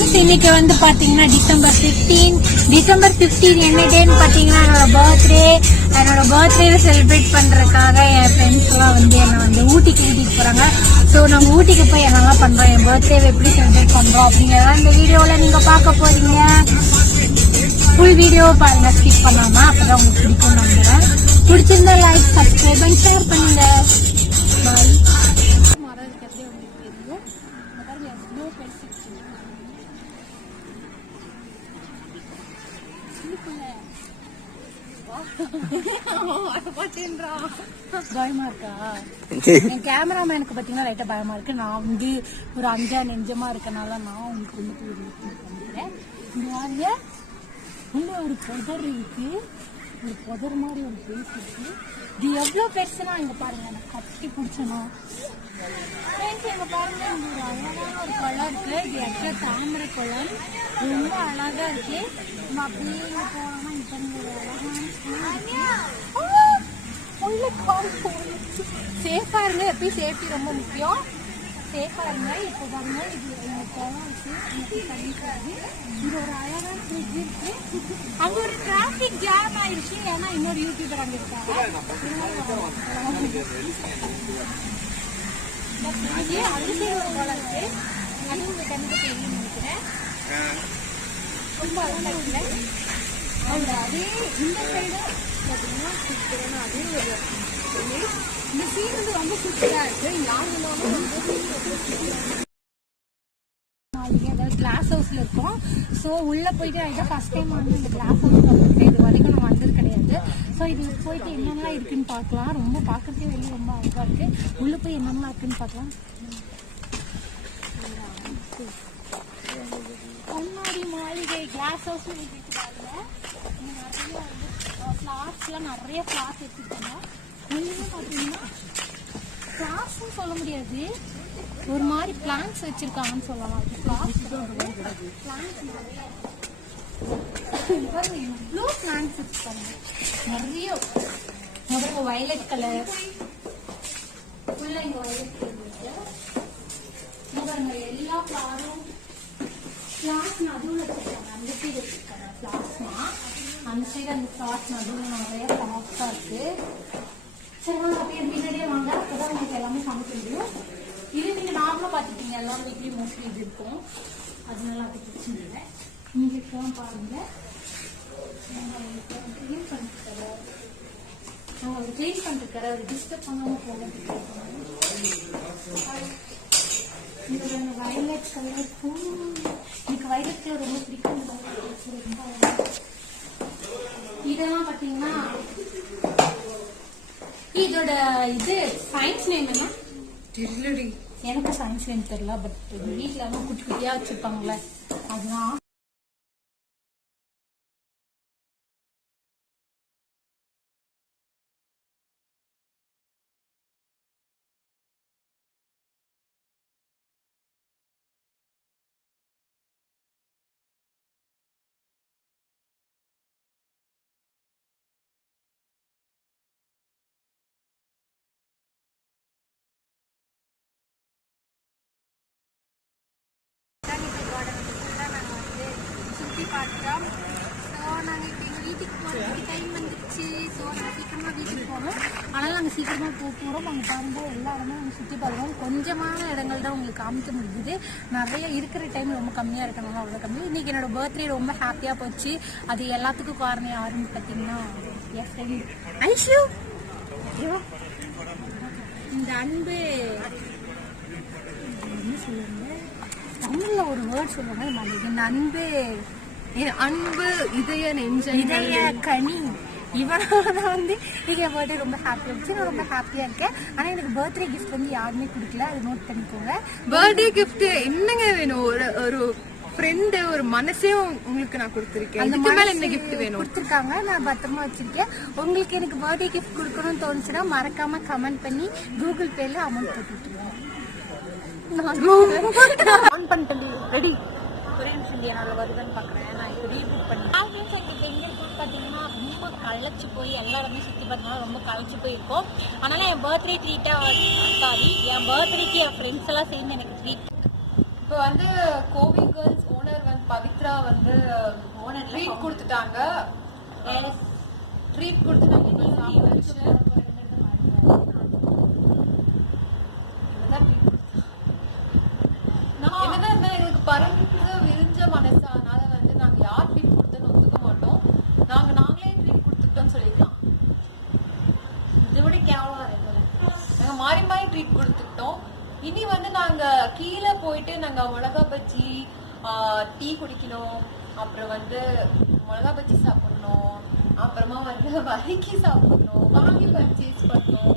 இன்னைக்கு வந்து பாத்தீங்கன்னா டிசம்பர் 15 என்ன டேன்னு பாத்தீங்கன்னா என்னோட பர்த்டே செலிப்ரேட் பண்றதுக்காக என் ஃப்ரெண்ட்ஸ் எல்லாம் வந்து என்ன வந்து ஊட்டிக்கு கூட்டிட்டு போறாங்க. ஸோ நாங்க ஊட்டிக்கு போய் என்னெல்லாம் பண்றோம், என் பர்த்டே எப்படி செலிப்ரேட் பண்றோம் அப்படிங்கறத இந்த வீடியோல நீங்க பார்க்க போறீங்க. ஃபுல் வீடியோ பாருங்க, ஸ்கிப் பண்ணாம, அப்பதான் உங்களுக்கு பிடிக்கும் நம்புறேன். பிடிச்சிருந்தா லைக், சப்ஸ்கிரைப் அண்ட் ஷேர் பண்ணுங்க. பாய். பயமா இருக்கா? என் கேமராமேனுக்கு பாத்தீங்கன்னா லைட்டா பயமா இருக்கு. நான் வந்து ஒரு அஞ்சா நெஞ்சமா இருக்கனால நான் உங்களுக்கு வந்து பண்றேன். உள்ள ஒரு புதர் இருக்கு, ஒரு புதர் மாதிரி ஒரு பேஸ் இருக்கு. இது எவ்வளவு பெருசுனா இங்க பாருங்க, நான் கட்டி பிடிச்சணும். இங்க பாருங்க, ஒரு அழகான ஒரு குளம் இருக்கு. இது எவ்வளவு தாமரை குளம், ரொம்ப அழகா இருக்கு. நம்ம அப்படியே போனோம்னா இப்ப ஒரு அழகான சேஃபா இருங்க. எப்பயும் சேஃப்டி ரொம்ப முக்கியம். சேஃபா இருங்க. இப்போ பாருங்க, இது குளம் இருக்கு, தண்ணிக்காது. இது ஒரு அழகான ஃப்ரிட்ஜ் இருக்கு. அங்க ஒரு டிராபிக் ஜாம் ஆயிடுச்சு, ஏன்னா இன்னொரு யூடியூபர் அங்க இருக்காங்க. அதுக்கு ஒரு குளம் இருக்கு, அது உங்க கண்ணுக்கு தெரியும் நினைக்கிறேன். ரொம்ப அழகா இருக்குல்ல. அதே இந்த சைடு பாத்தீங்கன்னா அதே ஒரு இந்த சீன் வந்து ரொம்ப சூப்பரா இருக்கு. கிளாஸ் ஹவுஸ்ல இருக்கோம். ஸோ உள்ள போயிட்டு இதான் ஃபர்ஸ்ட் டைம் வந்து இந்த கிளாஸ் ஹவுஸ் வந்துருக்கு. இது வரைக்கும் நம்ம வந்தது கிடையாது. ஸோ இது போயிட்டு என்னென்னலாம் இருக்குன்னு பார்க்கலாம். ரொம்ப பார்க்கறதே வெளியே ரொம்ப அழகா இருக்கு. உள்ள போய் என்னென்னலாம் இருக்குன்னு பார்க்கலாம். கண்ணாடி மாளிகை கிளாஸ் ஹவுஸ் பாருங்க. நிறைய வந்து ஃபிளார்ஸ்லாம் நிறைய ஃபிளார்ஸ் எடுத்துருக்காங்க. உள்ளே பார்த்தீங்கன்னா ஃபிளார்ஸ்ன்னு சொல்ல முடியாது, ஒரு மாதிரி பிளான்ஸ் வச்சிருக்காங்கன்னு சொல்லலாம். இவ்வளோ பிளான்ஸ் வச்சிருக்காங்க நிறைய. முதல்ல வயலட் கலர், ஃபுல்லா இங்க வயலட் கலர். எல்லா ஃபிளாரும் ஃபிளார்ஸ் நடுவில் வச்சிருக்காங்க. அந்த சைடு வச்சிருக்காங்க ஃபிளார்ஸ்னா, அந்த சைடு அந்த ஃபிளார்ஸ் நடுவில் நிறைய ஃபிளார்ஸா இருக்கு. சரி வாங்க, அப்படியே முன்னாடியே வாங்க, அப்பதான் உங்களுக்கு எல்லாமே சமைக்க முடியும். இது நீங்க நார்மலா பாத்துட்டீங்க, எல்லாரும் வீட்லயும் மோஸ்ட்லி இது இருக்கும், அதனால அது பிரச்சனை இல்லை. இங்கெல்லாம் பாருங்க, கிளீன் பண்ணிருக்காரு, அவர் டிஸ்டர்ப் பண்ணாம போகிறதுக்கு. வயலட் கலர் பூ, எனக்கு வயலட் கலர் ரொம்ப பிடிக்கும். இதெல்லாம் பாத்தீங்கன்னா இதோட இது சயின்ஸ் நேம் என்ன தெரியலடி, எனக்கு சயின்ஸ் நேம் தெரியல. பட் வீட்டுல எல்லாம் குட்டி குட்டியா வச்சிருப்பாங்கல்ல, அதுதான். பார்த்தோம். ஸோ நாங்கள் இப்போ எங்கள் வீட்டுக்கு போகிறதுக்கு டைம் வந்துடுச்சு. ஸோ நாங்கள் சீக்கிரமாக வீட்டுக்கு போகணும். ஆனால் நாங்கள் சீக்கிரமாக போகிறோம். அங்கே பாருங்கள், எல்லா இடமும் நாங்கள் சுற்றி பார்க்குறோம். கொஞ்சமான இடங்கள் தான் உங்களுக்கு காமிக்க முடியுது. நிறைய இருக்கிற டைம் ரொம்ப கம்மியாக இருக்கனால அவ்வளோ கம்மி. இன்றைக்கி என்னோடய பர்த்டே ரொம்ப ஹாப்பியாக போச்சு. அது எல்லாத்துக்கும் காரணம் யாருன்னு பார்த்தீங்கன்னா என் ஃப்ரெண்ட் ஐஷு. இந்த அன்பு என்ன சொல்லுவாங்க, தமிழில் ஒரு வேர்ட் சொல்லுவாங்க, இந்த அன்பு அன்பு இதய கனி. இவனால வந்து நீங்க பர்த்டே ரொம்ப ஹாப்பியா இருந்துச்சு. நான் ரொம்ப ஹாப்பியா இருக்கேன். ஆனா எனக்கு பர்த்டே கிஃப்ட் வந்து யாருமே கொடுக்கல, அது நோட் பண்ணிக்கோங்க. பர்த்டே கிஃப்ட் என்னங்க வேணும்? ஒரு ஃப்ரெண்ட், ஒரு மனசையும் உங்களுக்கு நான் கொடுத்துருக்கேன். அதுக்கு மேல என்ன கிஃப்ட் வேணும்? கொடுத்துருக்காங்க, நான் பத்திரமா வச்சிருக்கேன். உங்களுக்கு எனக்கு பர்த்டே கிஃப்ட் கொடுக்கணும்னு தோணுச்சுன்னா மறக்காம கமெண்ட் பண்ணி கூகுள் பேல அமௌண்ட் போட்டுருக்கோம். ரெடி என்னோட வருதுன்னு பாக்குறேன். நான் இப்போ ரீபுக் பண்ணேன். எங்க இருக்குன்னு பாத்தீங்கன்னா ரொம்ப களைச்சு போய் எல்லாருமே சுத்தி பார்த்தீங்கன்னா ரொம்ப களைச்சு போயிருக்கோம். அதனால என் பர்த்டே ட்ரீட்டா சாரி என் பர்த்டேக்கு என் ஃப்ரெண்ட்ஸ் எல்லாம் சேர்ந்து எனக்கு ட்ரீட் இப்போ வந்து கோவை கேர்ள்ஸ் ஓனர் வந்து பவித்ரா வந்து ட்ரீட் கொடுத்துட்டாங்க. ட்ரீட் கொடுத்து நாங்க எங்களை சாப்பிட வச்சு என்னதான் இருந்தா எங்களுக்கு பறந்து விரிஞ்ச மனசு. அதனால வந்து நாங்க யார் ட்ரீட் கொடுத்தோன்னு ஒத்துக்க மாட்டோம். நாங்களே ட்ரீட் கொடுத்துட்டோம்னு சொல்லிக்கலாம். இதை விட கேவலம் இருக்குல்ல. நாங்க மாறி மாறி ட்ரீட் கொடுத்துட்டோம். இனி வந்து நாங்க கீழே போயிட்டு நாங்க மிளகா பஜ்ஜி டீ குடிக்கணும். அப்புறம் வந்து மிளகா பஜ்ஜி சாப்பிடணும். அப்புறமா வந்து வதக்கி சாப்பிடணும். வாங்கி பர்ச்சேஸ் பண்ணணும்.